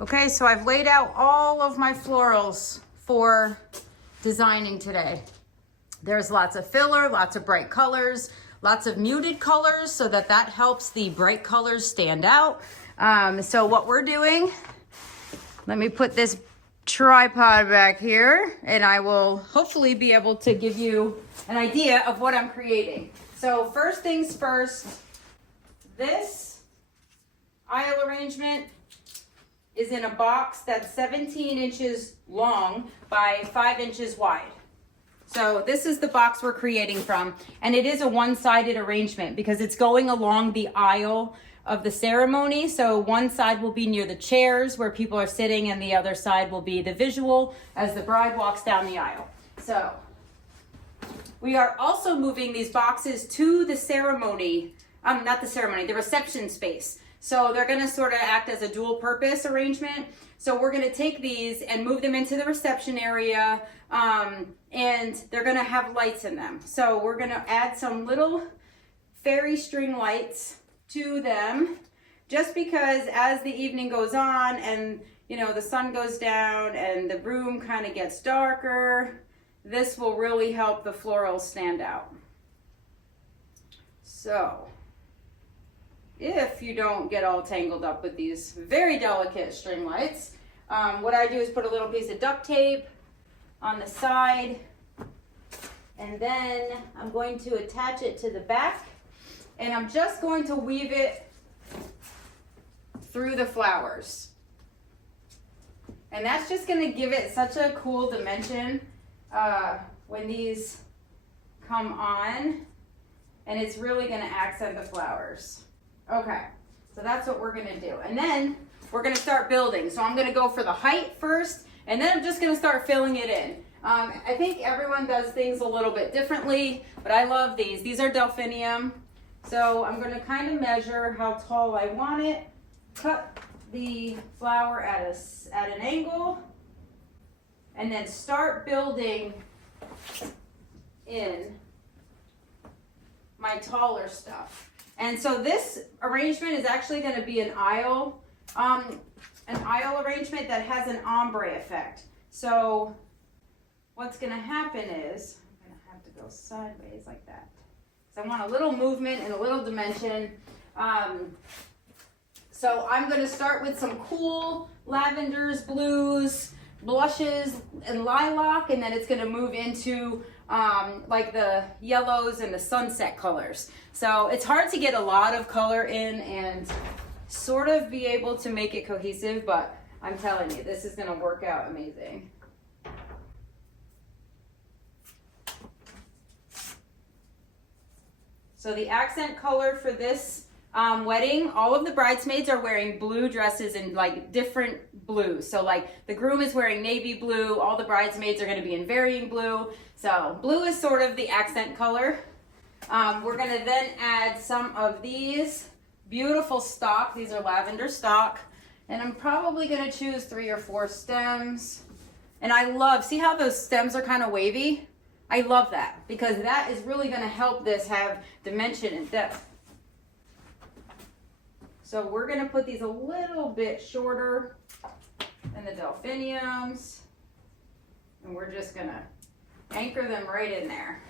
Okay, so I've laid out all of my florals for designing today. There's lots of filler, lots of bright colors, lots of muted colors so that helps the bright colors stand out. So what we're doing, let me put this tripod back here and I will hopefully be able to give you an idea of what I'm creating. So first things first, this aisle arrangement is in a box that's 17 inches long by 5 inches wide. So this is the box we're creating from, and it is a one-sided arrangement because it's going along the aisle of the ceremony. So one side will be near the chairs where people are sitting, and the other side will be the visual as the bride walks down the aisle. So we are also moving these boxes to the ceremony, the reception space. So they're gonna sort of act as a dual purpose arrangement. So we're gonna take these and move them into the reception area, and they're gonna have lights in them. So we're gonna add some little fairy string lights to them, just because as the evening goes on and the sun goes down and the room kind of gets darker, this will really help the florals stand out. So if you don't get all tangled up with these very delicate string lights, what I do is put a little piece of duct tape on the side, and then I'm going to attach it to the back, and I'm just going to weave it through the flowers. And that's just going to give it such a cool dimension when these come on, and it's really going to accent the flowers. Okay, so that's what we're gonna do. And then we're gonna start building. So I'm gonna go for the height first, and then I'm just gonna start filling it in. I think everyone does things a little bit differently, but I love these. These are delphinium. So I'm gonna kind of measure how tall I want it, cut the flower at an angle, and then start building in my taller stuff. And so this arrangement is actually going to be an aisle arrangement that has an ombre effect. So what's going to happen is I'm going to have to go sideways like that. So I want a little movement and a little dimension. So I'm going to start with some cool lavenders, blues, blushes, and lilac, and then it's going to move into like the yellows and the sunset colors. So it's hard to get a lot of color in and sort of be able to make it cohesive, but I'm telling you, this is going to work out amazing. So the accent color for this wedding, all of the bridesmaids are wearing blue dresses in like different blues. So like the groom is wearing navy blue, all the bridesmaids are going to be in varying blue. So blue is sort of the accent color. We're going to then add some of these beautiful stock. These are lavender stock, and I'm probably going to choose 3 or 4 stems. And I love, see how those stems are kind of wavy? I love that because that is really going to help this have dimension and depth. So we're going to put these a little bit shorter than the delphiniums, and we're just going to anchor them right in there.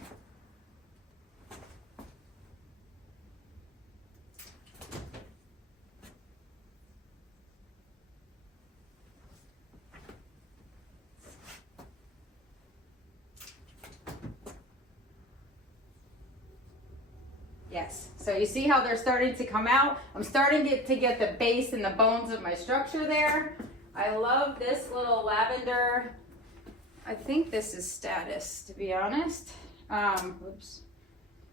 Yes, so you see how they're starting to come out? I'm starting to get the base and the bones of my structure there. I love this little lavender. I think this is status, to be honest. Oops.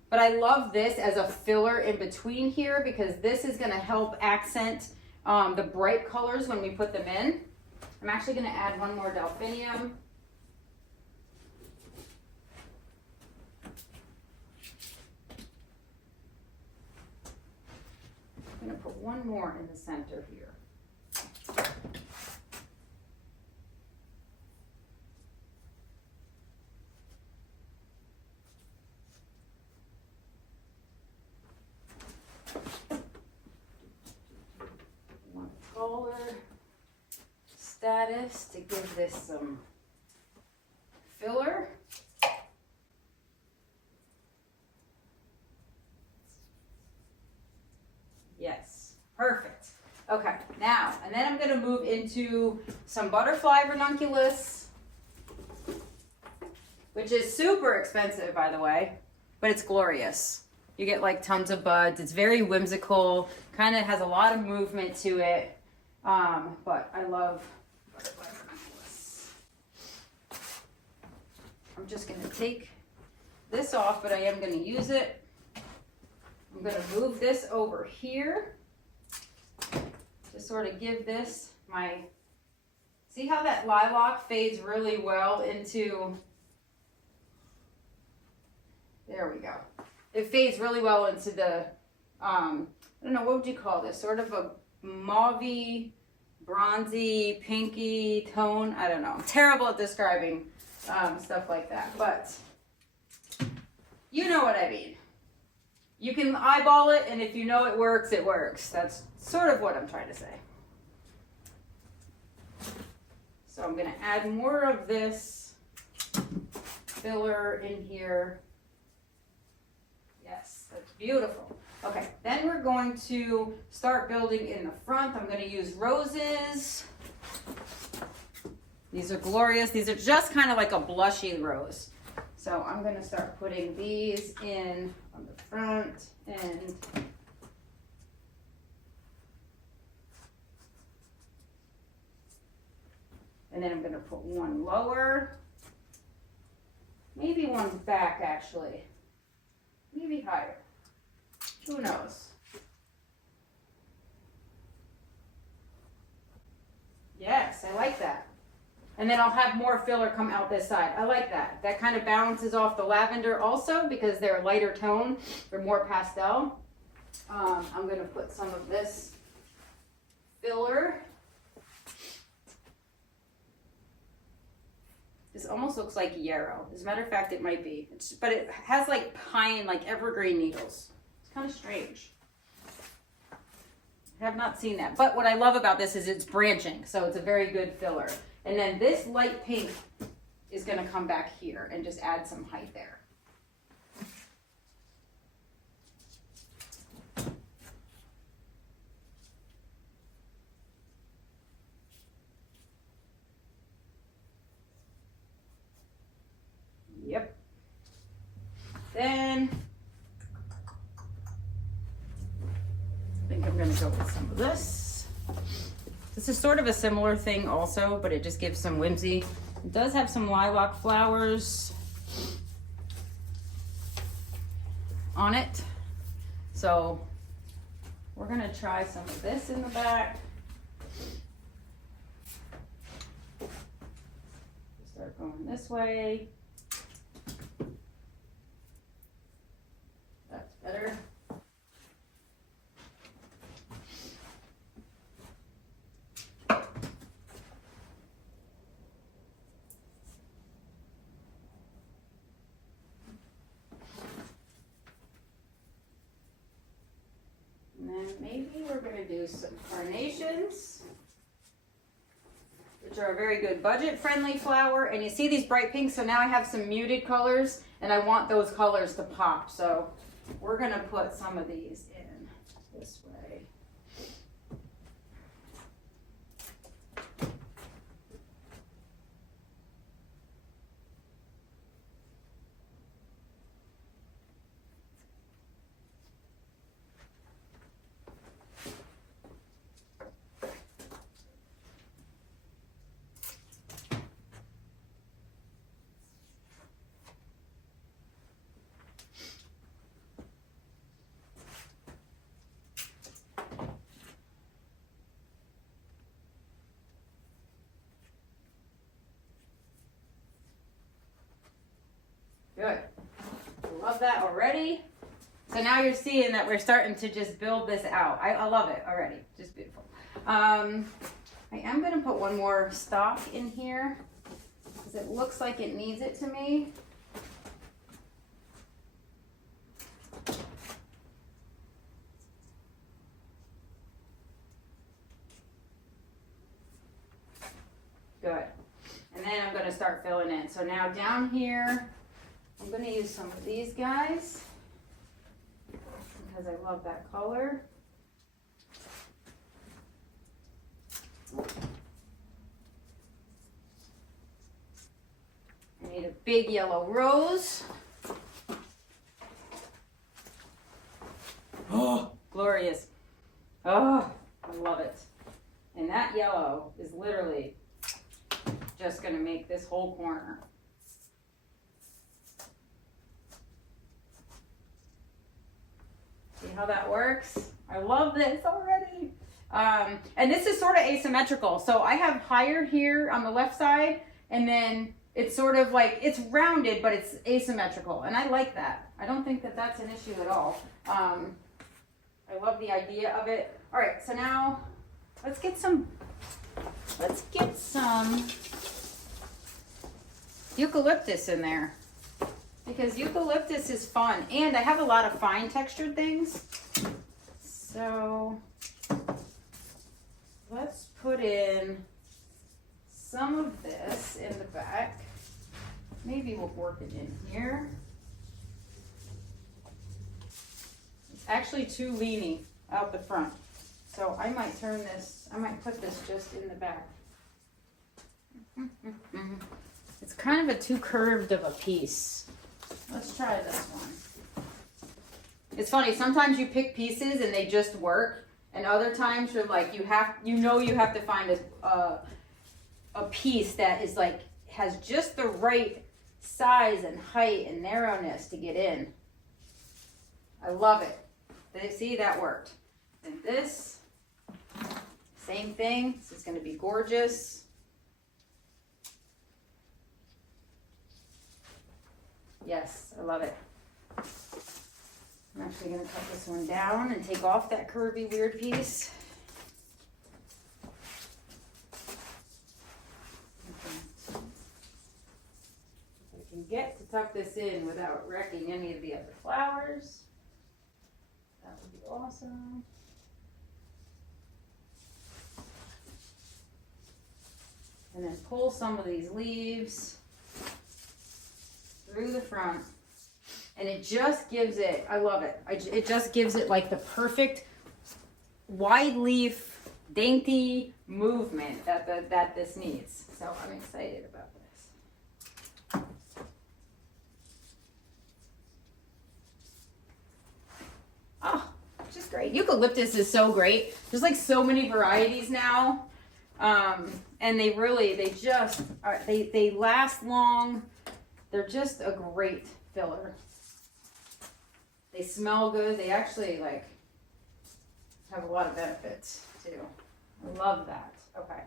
But I love this as a filler in between here because this is going to help accent the bright colors when we put them in. I'm actually going to add one more delphinium. I'm going to put one more in the center here. One taller. status to give this some filler. Yes, perfect. Okay, now, and then I'm gonna move into some butterfly ranunculus, which is super expensive, by the way, but it's glorious. You get like tons of buds. It's very whimsical, kind of has a lot of movement to it, but I love butterfly ranunculus. I'm just gonna take this off, but I am gonna use it. I'm gonna move this over here to sort of give this my, see how that lilac fades really well into, there we go. It fades really well into the, I don't know, what would you call this? Sort of a mauvey, bronzy, pinky tone. I don't know. I'm terrible at describing stuff like that, but you know what I mean. You can eyeball it, and if you know it works, it works. That's sort of what I'm trying to say. So I'm going to add more of this filler in here. Yes, that's beautiful. Okay, then we're going to start building in the front. I'm going to use roses. These are glorious. These are just kind of like a blushy rose. So I'm going to start putting these in on the front and then I'm going to put one lower, maybe one back actually, maybe higher, who knows. Yes, I like that. And then I'll have more filler come out this side. I like that. That kind of balances off the lavender also because they're a lighter tone. They're more pastel. I'm going to put some of this filler. This almost looks like yarrow. As a matter of fact, it might be. But it has like pine, like evergreen needles. It's kind of strange. I have not seen that. But what I love about this is it's branching. So it's a very good filler. And then this light pink is going to come back here and just add some height there. Yep. Then I think I'm going to go with some of this. This is sort of a similar thing also, but it just gives some whimsy. It does have some lilac flowers on it. So we're gonna try some of this in the back. Start going this way. That's better. Maybe we're going to do some carnations, which are a very good budget-friendly flower. And you see these bright pinks, so now I have some muted colors, and I want those colors to pop. So we're going to put some of these in this way. Good. Love that already. So now you're seeing that we're starting to just build this out. I love it already. Just beautiful. I am going to put one more stalk in here because it looks like it needs it to me. Good. And then I'm going to start filling in. So now down here, I'm going to use some of these guys because I love that color. I need a big yellow rose. Oh, glorious. Oh, I love it. And that yellow is literally just going to make this whole corner. See how that works? I love this already. And this is sort of asymmetrical. So I have higher here on the left side, and then it's sort of like, it's rounded, but it's asymmetrical. And I like that. I don't think that that's an issue at all. I love the idea of it. All right, so now let's get some eucalyptus in there, because eucalyptus is fun, and I have a lot of fine textured things. So let's put in some of this in the back. Maybe we'll work it in here. It's actually too leany out the front, so I might put this just in the back. It's kind of a too curved of a piece. Let's try this one. It's funny, sometimes you pick pieces and they just work, and other times you're like, you have to find a piece that is like, has just the right size and height and narrowness to get in. I love it. See, that worked. And this, same thing. This is going to be gorgeous. Yes, I love it. I'm actually going to cut this one down and take off that curvy weird piece. Okay. If I can get to tuck this in without wrecking any of the other flowers, that would be awesome. And then pull some of these leaves through the front, and it just gives it, I love it. It just gives it like the perfect wide leaf, dainty movement that this needs. So I'm excited about this. Oh, just great. Eucalyptus is so great. There's like so many varieties now. And they last long. They're just a great filler. They smell good. They actually like have a lot of benefits too. I love that. Okay.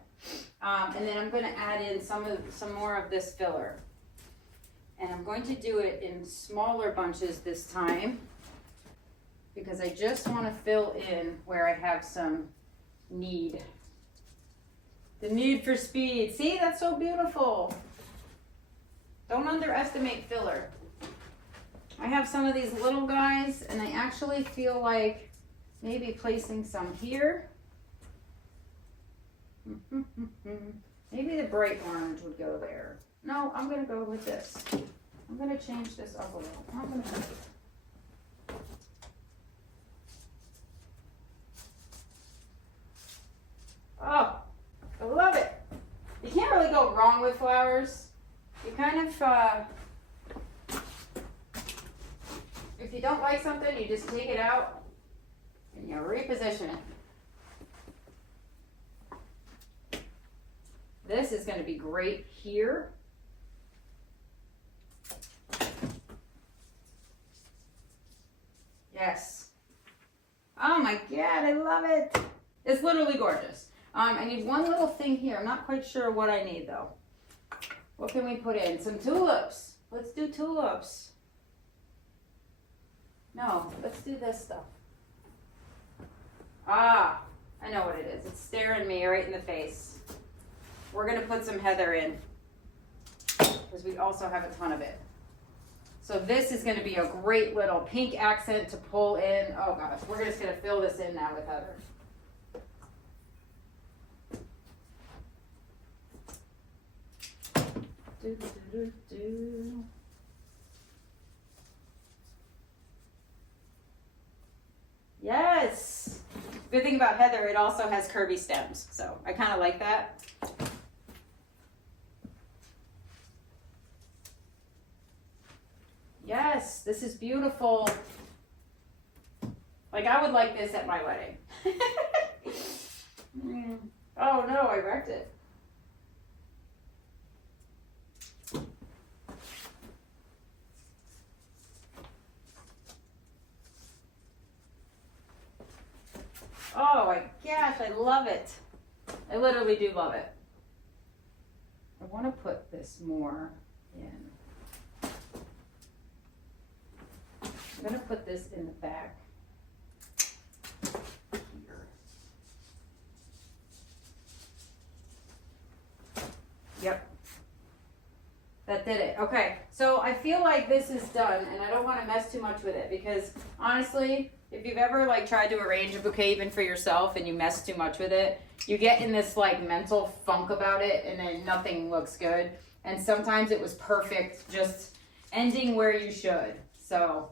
And then I'm going to add in some more of this filler. And I'm going to do it in smaller bunches this time, because I just want to fill in where I have some need. The need for speed. See, that's so beautiful. Don't underestimate filler. I have some of these little guys, and I actually feel like maybe placing some here. Maybe the bright orange would go there. No, I'm going to go with this. I'm going to change this up a little. I'm going to Oh, I love it. You can't really go wrong with flowers. You kind of, if you don't like something, you just take it out and you reposition it. This is going to be great here. Yes. Oh my God, I love it. It's literally gorgeous. I need one little thing here. I'm not quite sure what I need though. What can we put in? Some tulips. Let's do tulips. No, let's do this stuff. Ah, I know what it is. It's staring me right in the face. We're going to put some heather in, because we also have a ton of it. So this is going to be a great little pink accent to pull in. Oh gosh, we're just going to fill this in now with heather. Yes. Good thing about heather, it also has curvy stems, so I kind of like that. Yes, this is beautiful. Like, I would like this at my wedding. Oh no, I wrecked it. Oh my gosh, I love it. I literally do love it. I want to put this more in. I'm going to put this in the back here. Yep. That did it. Okay, so I feel like this is done, and I don't want to mess too much with it because honestly, if you've ever like tried to arrange a bouquet even for yourself and you mess too much with it, you get in this like mental funk about it and then nothing looks good. And sometimes it was perfect just ending where you should. So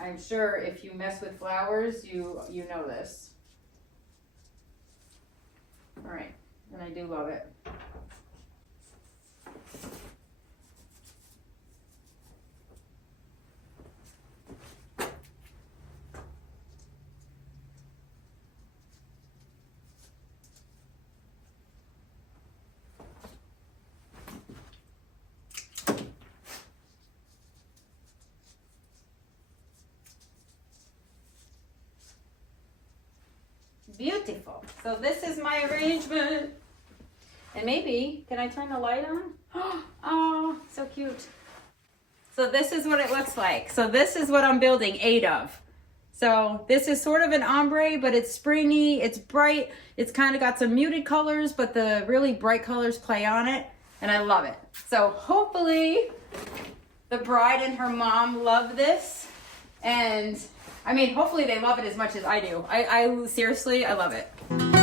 I'm sure if you mess with flowers, you know this. All right, and I do love it. Beautiful. So this is my arrangement. And maybe, can I turn the light on? Oh, so cute. So this is what it looks like. So this is what I'm building 8 of. So this is sort of an ombre, but it's springy, it's bright. It's kind of got some muted colors, but the really bright colors play on it. And I love it. So hopefully the bride and her mom love this. And I mean, hopefully they love it as much as I do. I seriously, I love it.